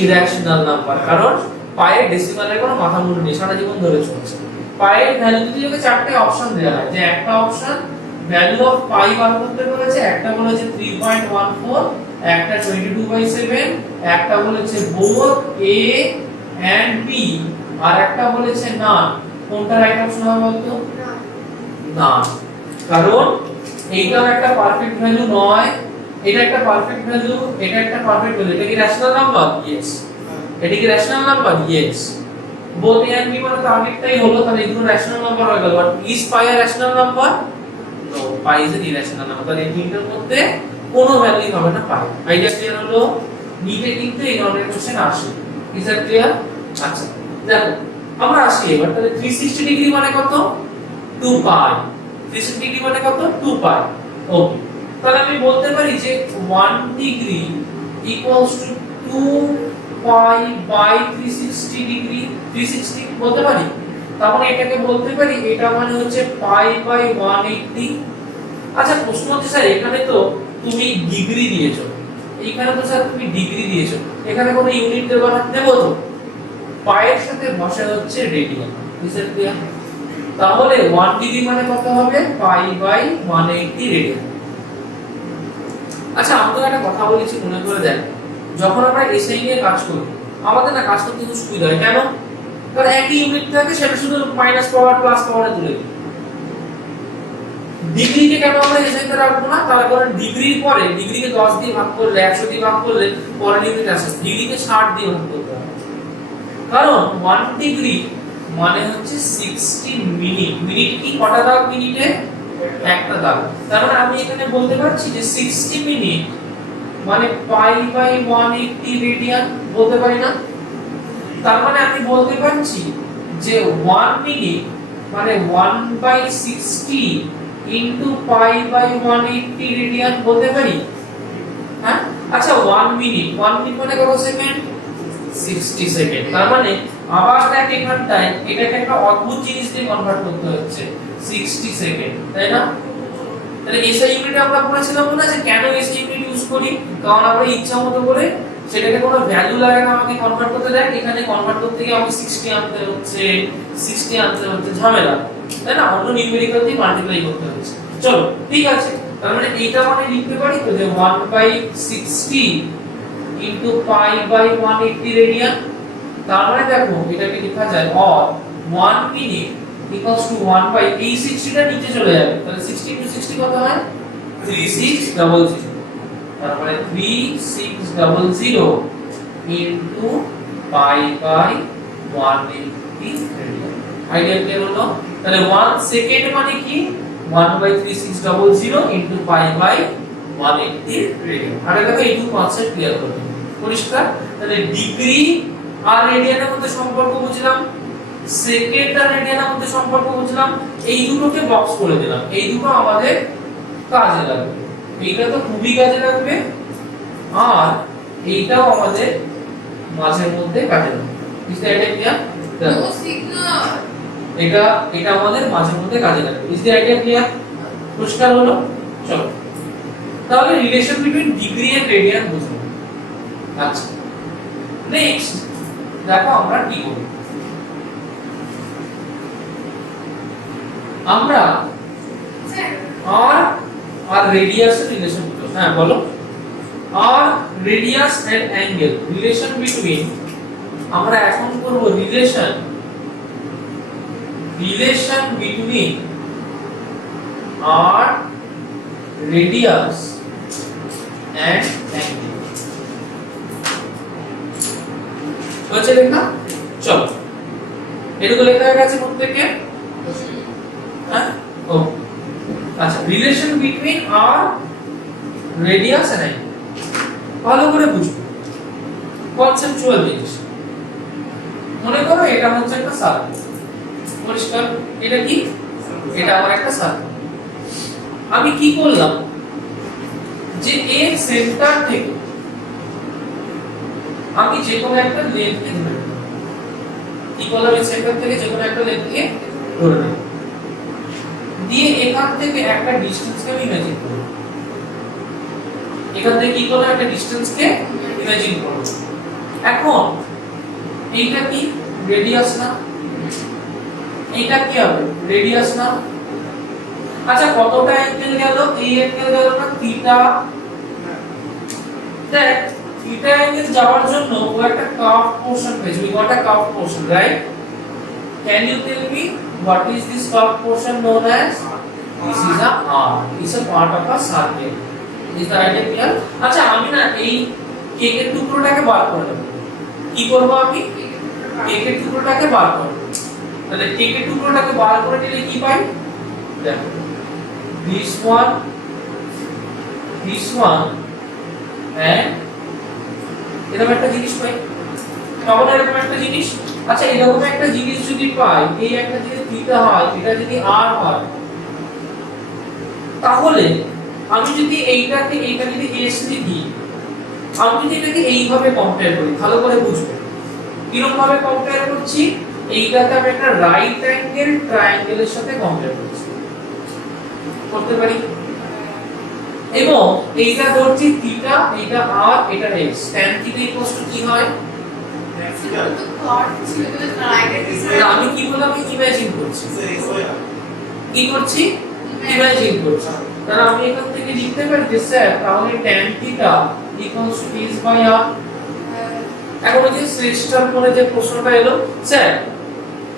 ইরেশনাল নাম্বার, কারণ পায়ের ডেসিমালের কোনো মাথা মুন্ডু নেই, সারা জীবন ধরে চলছে। পায়ের ভ্যালু যদি ওকে চারটে অপশন দেওয়া হয়, যে একটা অপশন ভ্যালু অফ পাই বার করতে বলেছে, একটা বলেছে 3.14, একটা 22/7, একটা বলেছে বোথ এ এন্ড বি, আর একটা বলেছে না। কোনটা রাইট অপশন হবে বলতো? না, কারণ এইটাও একটা পারফেক্ট ভ্যালু নয়, এটা একটা পারফেক্ট ভ্যালু, এটা একটা পারফেক্ট ভ্যালু। এটা কি রেশনাল নাম্বার? ইয়েস। এটা কি rational number? Yes. both a and b মানে তো আগেরটাই হলো, তাহলে এই দুটো রেশনাল নাম্বার হয়ে গেল। But is pi a rational number? No, pi is an irrational number। তাহলে এই তিনটার মধ্যে কোনো ভ্যালুই হবে না pi। আইডিয়া ক্লিয়ার হলো? নিতে কিন্তু এই ধরনের কোশ্চেন আসে। Is that clear? আচ্ছা দেখো আমরা আসি এবার, তাহলে 360 ডিগ্রি মানে কত? 2 pi। 360 ডিগ্রি মানে কত? 2 pi। ওকে তাহলে আমি বলতে পারি যে 1 degree equals to 2 pi by 360 degree 360 বলতে পারি। তাহলে এটাকে বলতে পারি এটা মানে হচ্ছে পাই বাই 180। আচ্ছা প্রশ্ন হচ্ছে স্যার এখানে তো তুমি ডিগ্রি দিয়েছো, এইখানে তো স্যার তুমি ডিগ্রি দিয়েছো, এখানে কোনো ইউনিট দেবো তো? পায়ের সাথে বসে হচ্ছে রেডিয়ান, বুঝতে ক্লিয়ার? তাহলে 1 ডিগ্রি মানে কত হবে? Pi by 180 radian. আচ্ছা আমি তো একটা কথা বলেছি মনে করে দেখ, যখন আমরা এসআই নিয়ে কাজ করি আমাদের না কাজ করতে খুব সুবিধা হয়। কেন? কারণ একই ইউনিট থাকে, সেটা শুধু মাইনাস পাওয়ার প্লাস পাওয়ারে তুলে দিই। ডিগ্রিকে কেন আমরা এসআইতে রাখবো না? তার কারণ ডিগ্রির পরে ডিগ্রিকে 10 দিয়ে ভাগ করলে 100 দিয়ে ভাগ করলে পরের ইউনিট আসে, ডিগ্রিকে 60 দিয়ে ভাগ করতে হবে। কারণ 1 ডিগ্রি মানে হচ্ছে 60 মিনিট। মিনিট কি কটা দাগ মিনিটে? একটা দাগ। তার মানে আমি এখানে বলতে পারছি যে 60 মিনিট মানে পাই বাই 180 রেডিয়ান, বলতে পারি না? তার মানে আমি বলতে পারছি যে 1 মিনিট মানে 1/60 ইনটু পাই বাই 180 রেডিয়ান, বলতে পারি? হ্যাঁ। আচ্ছা 1 মিনিট মানে কত সেকেন্ড? 60 সেকেন্ড। তার মানে আবার দেখ এখানটায় এটাকে একটা অদ্ভুত জিনিস দিয়ে কনভার্ট করতে হচ্ছে, 60 সেকেন্ড, তাই না? তাহলে এসআই ইউনিট আমরা পড়েছিলাম না যে কেন এসআই ইউনিট ইউজ করি? কারণ আমরা ইচ্ছা মতো করে সেটাকে কোনো ভ্যালু লাগে না, আমাকে কনভার্ট করতে দেয়, এখানে কনভার্ট করতে গিয়ে আমাকে 60 আনতে হচ্ছে, 60 আনতে হচ্ছে, ঝামেলা, তাই না? অন্য নিউমেরিক্যাল দিয়ে মাল্টিপ্লাই করতে হচ্ছে। চলো ঠিক আছে, তার মানে এইটা মানে লিখতে পারি তো যে 1/60 ইনটু পাই বাই 180 রেডিয়ান। তার মানে দেখো এটাকে লেখা যায় or 1 minute equals to 1 by এই 60 টা নিচে চলে যাবে, তাহলে 60 ইনটু 60 কত হয়? 3600। তারপরে 3600 into pi by 180 radian. Idea clear হলো? তাহলে 1 সেকেন্ড মানে কি? 1/3600 ইনটু পাই বাই 180 রেডিয়ান। আরে দেখো এইটুকু কনসেপ্ট ক্লিয়ার করবে, পরিষ্কার? তাহলে ডিগ্রি আর রেডিয়ানের মধ্যে সম্পর্ক বুঝলাম, সেকেন্ড আর রেডিয়ানের মধ্যে সম্পর্ক বুঝলাম, এই দুটোকে বক্স করে দিলাম, এই দুটো আমাদের কাজে লাগবে। এইটা তো খুবই কাজে লাগবে, আর এইটাও আমাদের মাঝের মধ্যে কাজে লাগবে। বুঝতে আইডিয়া ক্লিয়ার? No signal. এটা আমাদের মাঝের মধ্যে কাজে লাগবে। বুঝতে আইডিয়া ক্লিয়ার? পরিষ্কার হলো? চলো তাহলে relation between degree and radian বুঝলাম। আচ্ছা নেক্সট দেখো আমরা কি করব। আমরা আর রেডিয়াসের রিলেশন করব। হ্যাঁ বলো। আর radius and angle relation between, আমরা এখন করব relation between R radius and angle. হচ্ছে লেখা? চলো এটুকু লেখা হয়ে গেছে প্রত্যেককে? হ্যাঁ ও আচ্ছা, relation between R radius and angle ভালো করে বুঝবো, কনসেপচুয়াল জিনিস। মনে করো এটা হচ্ছে একটা সার্কেল, পরিষ্কার? এটা কি? এটা আমার একটা সার্কেল। আমি কি করলাম যে এর সেন্টার থেকে আমি যে কোনো একটা লেন্থকে ধরে নেব। কি করলাম? এর সেন্টার থেকে যে কোনো একটা লেন্থকে ধরে নেব, দিয়ে এখান থেকে একটা ডিসটেন্সকে আমি ইমাজিন করব। এখান থেকে কি করলাম? একটা ডিসটেন্সকে ইমাজিন করব। এখন এইটা কি? রেডিয়াস না? এইটা কি হবে? রেডিয়াস না? আচ্ছা কতটা অ্যাঙ্গেল গেল? এই অ্যাঙ্গেল গেল না থিটা। দেখ থিটা অ্যাঙ্গেল যাওয়ার জন্য ও একটা কার্ভ পোরশন পেয়েছে, we got a curve portion, right? Can you tell me what is this curved portion known as? This is a arc, is a part of a circle. Is the idea clear? আচ্ছা আমি না এই কেকের টুকরোটাকে বার করে দেব। কি করব আমি? কেকের টুকরোটাকে বার করব। তাহলে কেকের টুকরোটাকে বার করে নিলে কি পাই? দেখো this one and এরকম একটা জিনিস পাই, পাবো না এরকম একটা জিনিস? আচ্ছা এরকম একটা জিনিস যদি পাই, এই একটা যদি থিটা হয়, এটা যদি r হয়, তাহলে আমি যদি এইটাকে এইটা যদি s লিখি, আমি যদি এটাকে এইভাবে কম্পেয়ার করি, ভালো করে বুঝবে কিরকম ভাবে কম্পেয়ার করছি। এইটাকে আমি একটা রাইট অ্যাঙ্গেল ট্রায়াঙ্গেলের সাথে কম্পেয়ার করছি, করতে পারি। এবং এইটা ধরছি থিটা, এইটা r, এটা s। tan theta equals two কি হয়? তো কর্ড ছিল তো রাইটের না, আমি কি বললাম, আমি ইমাজিন করছি। কি করছি? ইমাজিন করছি। তাহলে আমি এখান থেকে লিখতে পারি যে স্যার তাহলে tan theta equals to s by r। এখন ওই যে শ্রেষ্ঠর পরে যে প্রশ্নটা এলো, স্যার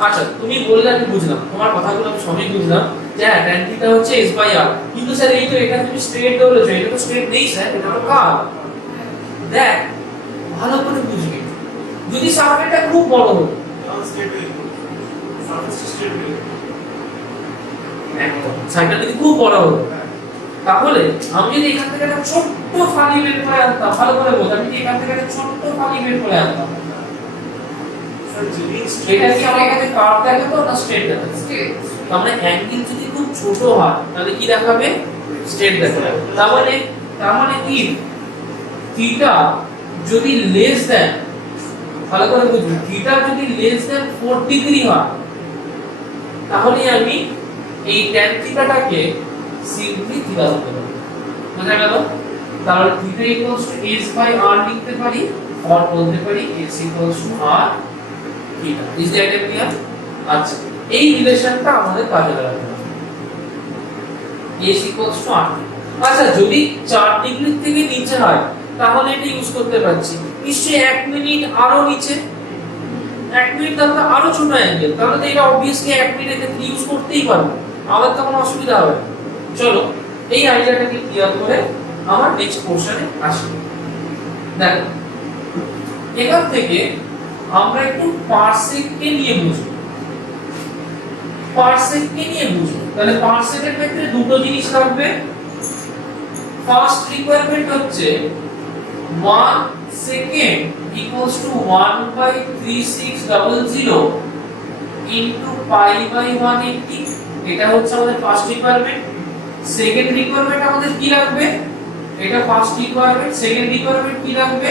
আচ্ছা তুমি বললে আমি বুঝলাম, তোমার কথাগুলো আমি সবই বুঝলাম যে হ্যাঁ tan থিটা হচ্ছে s বাই r, কিন্তু স্যার এই তো এখানে তুমি স্ট্রেট ধরেছো, এটা তো স্ট্রেট নেই স্যার, এটা হলো কার্ভ। দেখ ভালো করে বুঝবি, যদি সার্কেলটা খুব বড় হতো, একদম সার্কেলটা যদি খুব বড় হতো, তাহলে আমি যদি এখান থেকে একটা ছোট্ট ফালি বের করে আনতাম, ভালো করে বোঝ, আমি যদি এখান থেকে একটা ছোট্ট ফালি বের করে আনতাম, এটা কি আমার কাছে কার্ভ দেখাতো না স্ট্রেট দেখাতো? তাহলে অ্যাঙ্গেল যদি খুব ছোট হয় তাহলে কি দেখাবে? স্ট্রেট দেখাবে। তার মানে কি থিটা যদি লেস দেন, ভালো করে বুঝুন, থিটা যদি লেস দেন 4 ডিগ্রি হয়, তাহলে আমি এই tan থিটাটাকে সিম্পলি থিটা বলতে পারি। বোঝা গেল? তাহলে theta equals to s by r লিখতে পারি, আর বলতে পারি s equals to r theta. Is that clear? আচ্ছা, এই রিলেশনটা আমাদের কাজে লাগাতে হবে। s equals to r। আচ্ছা, যদি 4 ডিগ্রি থেকে নিচে হয় তাহলে এটা ইউজ করতে পারছি। নিশ্চয়ই 1 মিনিট আরো নিচে, 1 মিনিট তাহলে আরো ছোট অ্যাঙ্গেল, তাহলে তো এটা অবভিয়াসলি 1 মিনিটের ক্ষেত্রে ইউজ করতেই পারবো, আমাদের তো কোনো অসুবিধা হবে না। চলো এই আইডিয়াটাকে ক্লিয়ার করে আমার নেক্সট পোরশনে আসি। দেখো এখান থেকে আমরা একটু পারসেককে নিয়ে বুঝবো, পারসেককে নিয়ে বুঝবো। তাহলে পারসেকের ক্ষেত্রে দুটো জিনিস লাগবে। ফার্স্ট রিকোয়ারমেন্ট হচ্ছে 1 second equals to 1/3600 into pi by 180। এটা হচ্ছে আমাদের ফার্স্ট রিকোয়ারমেন্ট। সেকেন্ড রিকোয়ারমেন্ট আমাদের কি লাগবে? এটা ফার্স্ট রিকোয়ারমেন্ট। সেকেন্ড রিকোয়ারমেন্ট কি লাগবে?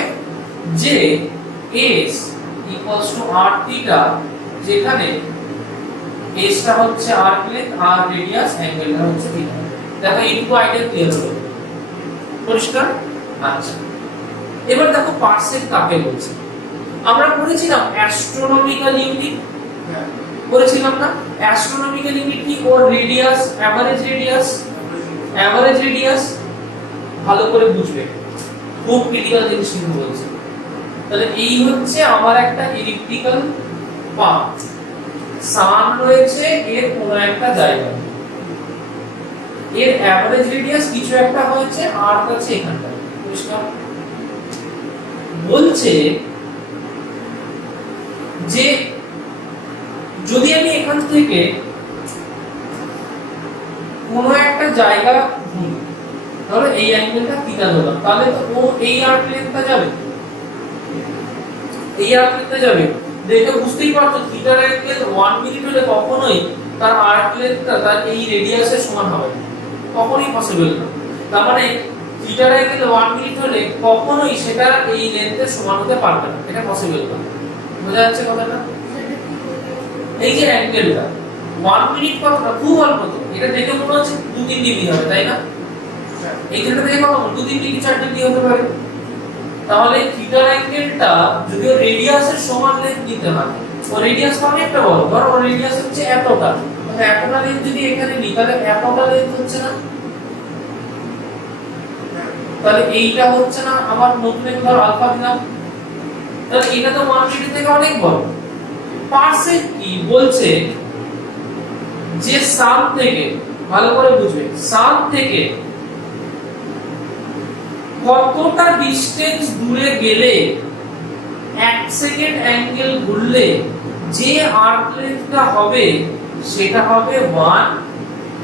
যে s equals to r theta, যেখানে s টা হচ্ছে arc length, r রেডিয়াস, অ্যাঙ্গেলটা হচ্ছে থিটা। দেখো এইটুকু আইডিয়া ক্লিয়ার হলো, পরিষ্কার? আচ্ছা, এবার দেখো পারসেক কাকে বলছে। আমরা পড়েছিলাম অ্যাস্ট্রোনমিক্যাল ইউনিট, পড়েছিলাম না? অ্যাস্ট্রোনমিক্যাল ইউনিট কি? ওর radius, average radius, average radius. ভালো করে বুঝবে, খুব ক্রিটিক্যাল জিনিস কিন্তু বলছে। তাহলে এই হচ্ছে আমার একটা ইলিপ্টিক্যাল পাথ, সান রয়েছে এর কোনো একটা জায়গায়, এর এভারেজ রেডিয়াস কিছু একটা হয়েছে, আর কাছে এখানটা, পরিষ্কার? বলছে যে যদি আমি এখান থেকে কোনো একটা জায়গা ধরি, ধরো এই অ্যাঙ্গেলটা থিটা ধরলাম, তাহলে তো ও এই আর্ক লেন্থটা যাবে, এই আর্ক লেন্থটা যাবে। দেখে বুঝতেই পারছো থিটার অ্যাঙ্গেল 1 মিনিট হলে কখনোই তার আর্ক লেন্থটা তার এই রেডিয়াসের সমান হবে না, কখনোই পসিবল না। তার মানে থিটার অ্যাঙ্গেল 1 মিনিট হলে কখনোই সেটা এই লেন্থের সমান হতে পারবে না, এটা পসিবল না। বোঝা যাচ্ছে কথাটা? এই যে অ্যাঙ্গেলটা 1 মিনিট কতটা? খুব অল্প তো, এটা দেখে মনে হচ্ছে 2-3 ডিগ্রি হবে, তাই না? এইখানটা দেখে কত? 2-3 ডিগ্রি 4 ডিগ্রি হতে পারে। তাহলে থিটার অ্যাঙ্গেলটা যদি রেডিয়াসের সমান লেন্থ নিতে হয়, ও রেডিয়াস অনেকটা বড়, ধরো ওর রেডিয়াস হচ্ছে এতটা, তাহলে এতটা লেন্থ যদি এখানে নিই তাহলে এতটা লেন্থ হচ্ছে না? তাহলে এইটা হচ্ছে না আমার নতুন একটা ধর আলফা দিলাম, তাহলে এটা তো 1 মিনিট থেকে অনেক বড়। পারসেক কি বলছে? যে সান থেকে, ভালো করে বুঝবে, সান থেকে কতটা ডিসটেন্স দূরে গেলে 1 সেকেন্ড অ্যাঙ্গেল ঘুরলে যে আর্ক লেন্থটা হবে সেটা হবে 1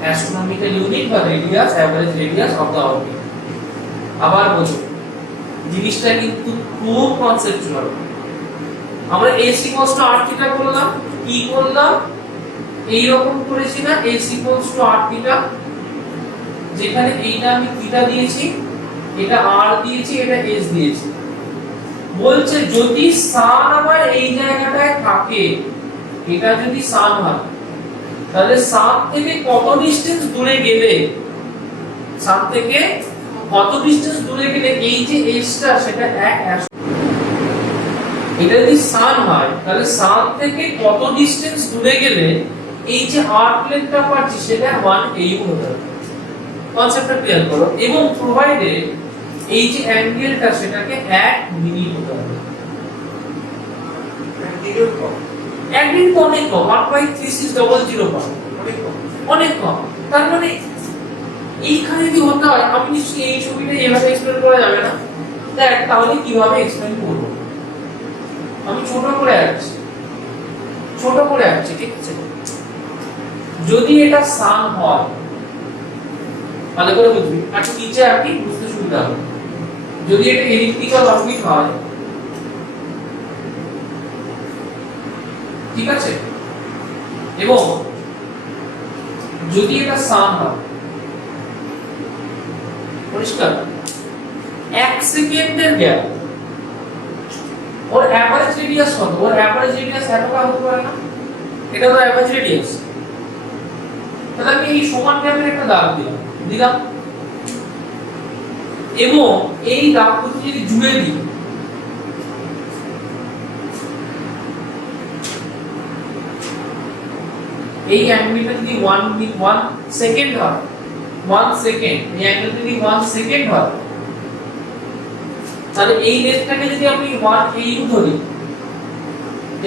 অ্যাস্ট্রোনমিক্যাল ইউনিট বা radius, average radius of the object. আবার বলছি, জিনিসটা কিন্তু খুব কনসেপচুয়াল। আমরা s equals to r theta করলাম, কি করলাম? এই রকম করেছি না, s equals to r theta, যেখানে এইটা আমি থিটা দিয়েছি, এটা r দিয়েছি, এটা s দিয়েছি। বলছে যদি সান আমার এই জায়গাটায় থাকে, এটা যদি সান হয়, তাহলে সান থেকে কত ডিসটেন্স দূরে গেলে, সান থেকে কত ডিসটেন্স দূরে গেলে এই যে s টা সেটা 1 আসবে। এটা যদি সান হয় তাহলে সান থেকে কত ডিসটেন্স দূরে গেলে এই যে r প্লেনটা পাচ্ছি সেটা 1 au হতে হবে। কনসেপ্টটা ক্লিয়ার করো। এবং প্রোভাইডেড এই যে অ্যাঙ্গেলটা সেটাকে 1 মিনিট হতে হবে। এক মিনিট তো অনেক কম, 1/3600 পাবো, অনেক কম। তার মানে এইখানে যদি হতে হয়, আমি নিশ্চয়ই এই ছবিটা এভাবে এক্সপ্লেন করা যাবে না। দেখ তাহলে কিভাবে এক্সপ্লেন করব, আমি ছোট করে আঁকছি, ঠিক আছে। যদি এটা সান হয়, ভালো করে বুঝবি, আর নিচে আঁকি বুঝতে সুবিধা হবে। যদি এটা এলিপ্টিক্যাল অরবিট হয়, ঠিক আছে, এবং যদি এটা সান হয়, পরিষ্কার 1 সেকেন্ডের গ্যাপ, ওর এভারেজ রেডিয়াস কত? ওর এভারেজ রেডিয়াস এতটা হতে পারে না, এটা তো এভারেজ রেডিয়াস। তাহলে আমি এই সমান গ্যাপের একটা দাগ দিলাম, এবং এই দাগগুলো যদি জুড়ে দিই, এই অ্যাঙ্গেলটা যদি 1 সেকেন্ড হয়, 1 সেকেন্ড, এই অ্যাঙ্গেল যদি 1 সেকেন্ড হয়, তাহলে এই লেন্থটাকে যদি আমি 1 au ধরি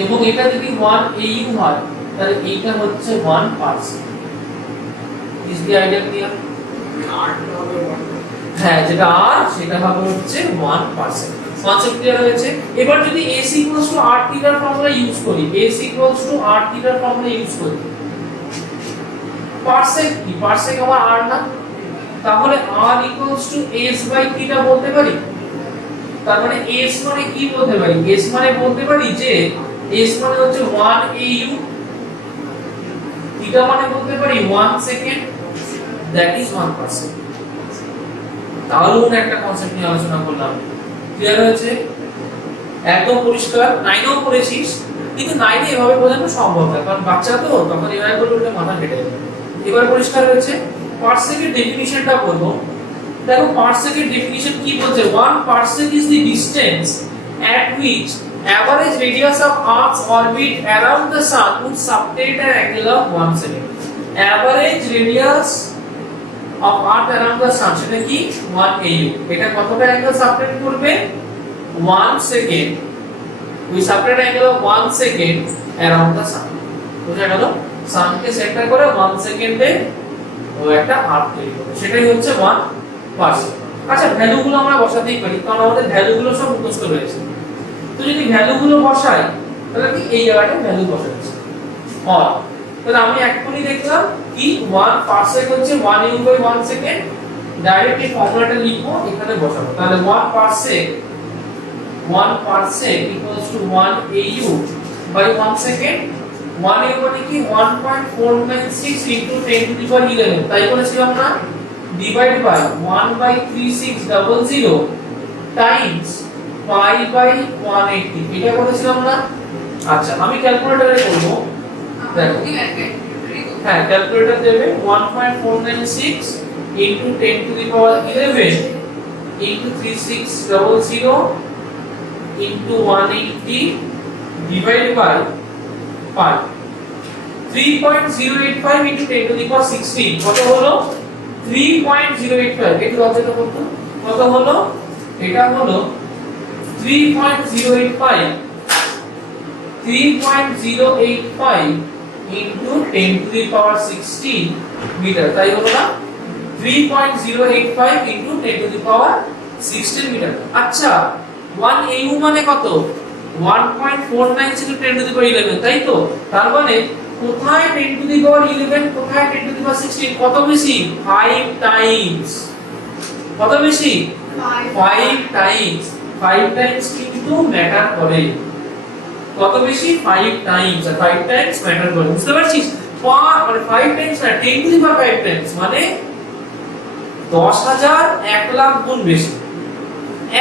এবং এটা যদি 1 au হয়, তাহলে এইটা হচ্ছে 1 percent. Is the idea clear? হ্যাঁ, যেটা r সেটা হবে হচ্ছে 1%। কনসেপ্ট ক্লিয়ার হয়েছে? এবার যদি ac r থিটার ফর্মুলা ইউজ করি, ac r থিটার ফর্মুলা ইউজ করি, পারসেক কি? পারসেক আমার r না, তাহলে r s/θ বলতে পারি। তার মানে s মানে কি বলতে পারি? s মানে বলতে পারি যে s মানে হচ্ছে 1 au, θ মানে বলতে পারি 1 সেকেন্ড, দ্যাট ইজ 1%। দারুণ একটা কনসেপ্ট নিয়ে আলোচনা করলাম, ক্লিয়ার হয়েছে? একদম পরিষ্কার। 9 এও পড়েছিস, কিন্তু 9 এ এভাবে বোঝানো সম্ভব না, কারণ বাচ্চা তো, তখন এভাবে বললে মাথা ফেটে যাবে। এবার পরিষ্কার হয়েছে? পারসেকের ডেফিনিশনটা বলব। দেখো পারসেকের ডেফিনিশন কি বলছে? 1 parsec is the distance at which average radius of Earth's orbit around the sun would subtend an angle of 1 second. Average radius of Earth around the sun সেটা কি? 1 au। এটা কতটা অ্যাঙ্গেল সাবটেন্ড করবে? 1 second. We subtend angle of 1 second around the sun। বুঝা গেল? সানকে centre করে 1 সেকেন্ডে ও একটা আর্ক তৈরি করে, সেটাই হচ্ছে 1%। আচ্ছা, ভ্যালুগুলো আমরা বসাতেই পারি, কারণ আমাদের ভ্যালুগুলো সব মুখস্থ রয়েছে। তো যদি ভ্যালুগুলো বসাই, তাহলে কি এই জায়গাটায় ভ্যালু বসাচ্ছি আর, তাহলে আমি এক্ষুনি দেখলাম কি 1% হচ্ছে 1 au বাই 1 সেকেন্ড। ডাইরেক্ট এই ফর্মুলাটা লিখবো, এখানে বসাবো। তাহলে 1% equals to 1 au by 1 second। 1 au মানে কি? 1.496 into 10 to the power 11, তাই বলেছিলাম না? Divide by 1/3600 times pi by 180, এটা বলেছিলাম না? আচ্ছা, আমি ক্যালকুলেটরে করব। দেখো, হ্যাঁ, ক্যালকুলেটর দেবে 1.496 into 10 to the power 11 into 3600 into 180 divided by 5। 3.085 into 10 to the power 16 কত হলো? 3.085। একটু লজ্জাটা করতো, কত হলো? এটা হলো 3.085 into 10 to the power 16 metre, তাই হলো না? 3.085 into 10 to the power 16 metre. আচ্ছা, 1 au মানে কত? 1.49 into 10 to the power 11, তাই তো? তার মানে কোথায় 10 to the power 11, কোথায় 10 to the power 16? কত বেশি? 5 টাইমস। কত বেশি? 5 টাইমস। 5 টাইমস কিন্তু ম্যাটার করে। কত বেশি? 5 টাইমস। আর 5 টাইমস ম্যাটার করে, বুঝতে পারছিস? মানে 5 টাইমস না, 10 to the power 5 টাইমস মানে 10,000 1,00,000 গুণ বেশি,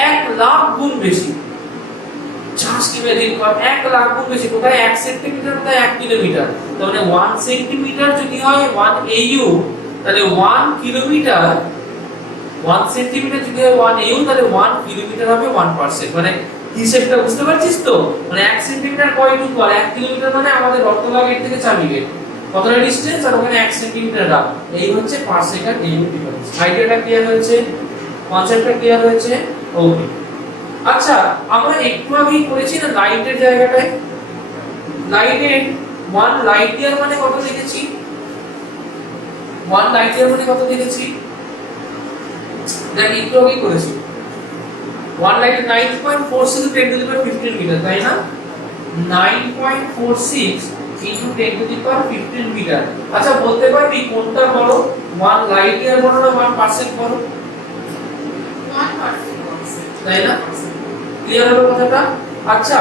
1,00,000 গুণ বেশি। জাস্ট ইমাজিন কর 1,00,000 গুণ বেশি, কোথায় 1 সেন্টিমিটার কোথায় 1 কিলোমিটার। তার মানে 1 সেন্টিমিটার যদি হয় 1 AU, তাহলে 1 কিলোমিটার, 1 সেন্টিমিটার যদি হয় 1 AU, তাহলে 1 কিলোমিটার হবে 1%। মানে হিসেবটা বুঝতে পারছিস তো? মানে 1 সেন্টিমিটার কয়টুকু আর 1 কিলোমিটার মানে আমাদের রত্নলা গেট থেকে চাবি গেট কতটা ডিসটেন্স, আর ওখানে 1 সেন্টিমিটার রাখ। এই হচ্ছে পার সেকেন্ড AU ডিফারেন্স। আইডিয়াটা ক্লিয়ার হয়েছে? কনসেপ্টটা ক্লিয়ার হয়েছে? ওকে। আচ্ছা, আমরা একটু আগেই করেছি না লাইটের জায়গাটায়, লাইটের 1 লাইট ইয়ার মানে কত লিখেছি? 1 লাইট ইয়ার মানে কত লিখেছি? দেখ একটু আগেই করেছি। 1 light 9.46 × 10 to the power 15 metre, তাই না? 9.46 × 10 to the power 15 মিটার। আচ্ছা বলতে পারবি কোনটা বড়, 1 লাইট ইয়ার বড় না 1% বড়? 1%। তাই না? ক্লিয়ার হলো কথাটা? আচ্ছা,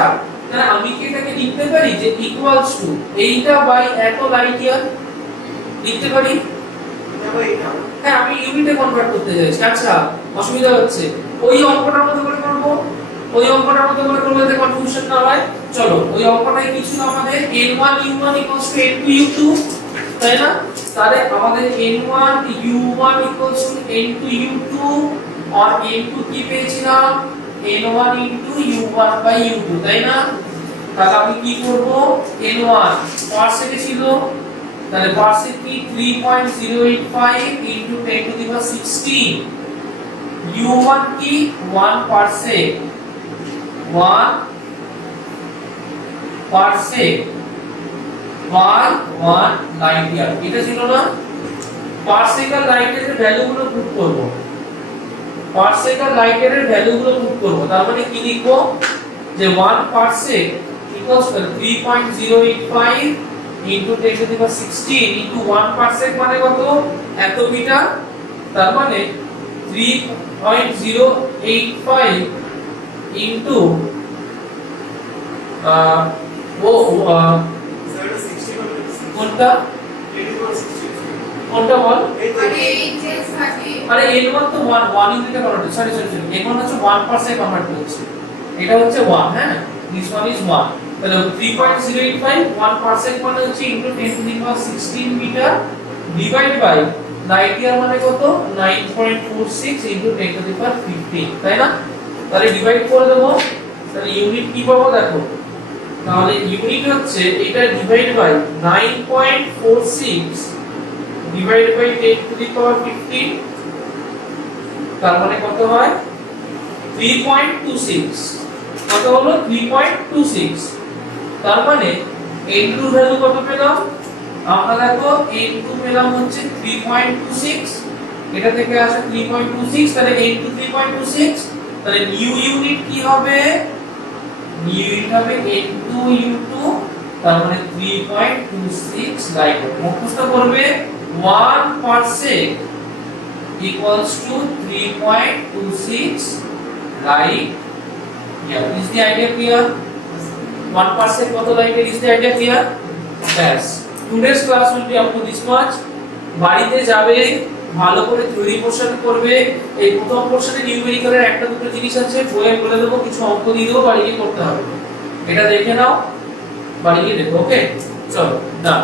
তাহলে আমি কি এটাকে লিখতে পারি যে ইকুয়ালস টু এইটা বাই এত লাইট ইয়ার লিখতে পারি? হ্যাঁ, আমি ইউনিটে কনভার্ট করতে চাইছি। আচ্ছা, অসুবিধা হচ্ছে, ওই অঙ্কটার মতো করে করব, ওই অঙ্কটার মতো করে করলে যাতে কনফিউশন না হয়। চলো, ওই অঙ্কটাই কিছু না, আমাদের n1 u1 = n2 u2, তাই না? তাহলে আমাদের n1 u1 = n2 u2, আর n2 কি পেয়েছিলাম? n1 * u1/u2, তাই না? তাহলে আমি কি করব, n1 পার্সেন্টে ছিল, তাহলে পার্সেন্ট কি 3.085 × 10 to the power 16, u1 কি 1%, 1% বাই 1 লাইট ইয়ার। এটা ছিল না? পার সেকেন্ড লাইটের ভ্যালুগুলো পুট করব, পার সেকেন্ড লাইটের ভ্যালুগুলো পুট করব। তার মানে কি লিখবো যে 1% = 3.085 × 10 to the power 16 * 1% মানে কত? এত মিটার। তার মানে 3.085 * কোনটা কোনটা বল? আরে n1 তো 1 ইউনিটে কনভার্ট, সরি n1 হচ্ছে 1% কনভার্ট হচ্ছে, এটা হচ্ছে 1, হ্যাঁ, this one is 1। তাহলে 3.085 1% মানে হচ্ছে * 10 to the power 16 metre divide by light year মানে কত? 9.46 * 10 to the power 15, তাই না? তাহলে ডিভাইড করে দেব, তাহলে ইউনিট কি পাবো দেখো, তাহলে ইউনিট হচ্ছে এটা divide by 9.46 divide by 10 to the power 15, তার মানে কত হয়? 3.26। কত হলো? 3.26। তার মানে n2 ভ্যালু কত পেলাম আমরা? দেখো n2 পেলাম হচ্ছে 3.26, এটা থেকে আসে 3.26, তাহলে n2 3.26, তাহলে নিউ ইউনিট কি হবে? নিউ ইউনিট হবে n2 u2, তার মানে 3.26 লাইট। মুখস্থ করবে 1% = 3.26 light year. Is the idea clear? 1% কত light year? Is the idea clear? Yes. Today's class will be up to this much. বাড়িতে যাবে, ভালো করে থিওরি পোরশন করবে। এই প্রথম পোরশনে নিউমেরিক্যালের একটা দুটো জিনিস আছে, বইয়ে বলে দেবো, কিছু অঙ্ক দিয়ে দেবো, বাড়ি গিয়ে করতে হবে। এটা দেখে নাও, বাড়ি গিয়ে দেখো। ওকে, চলো, ডান।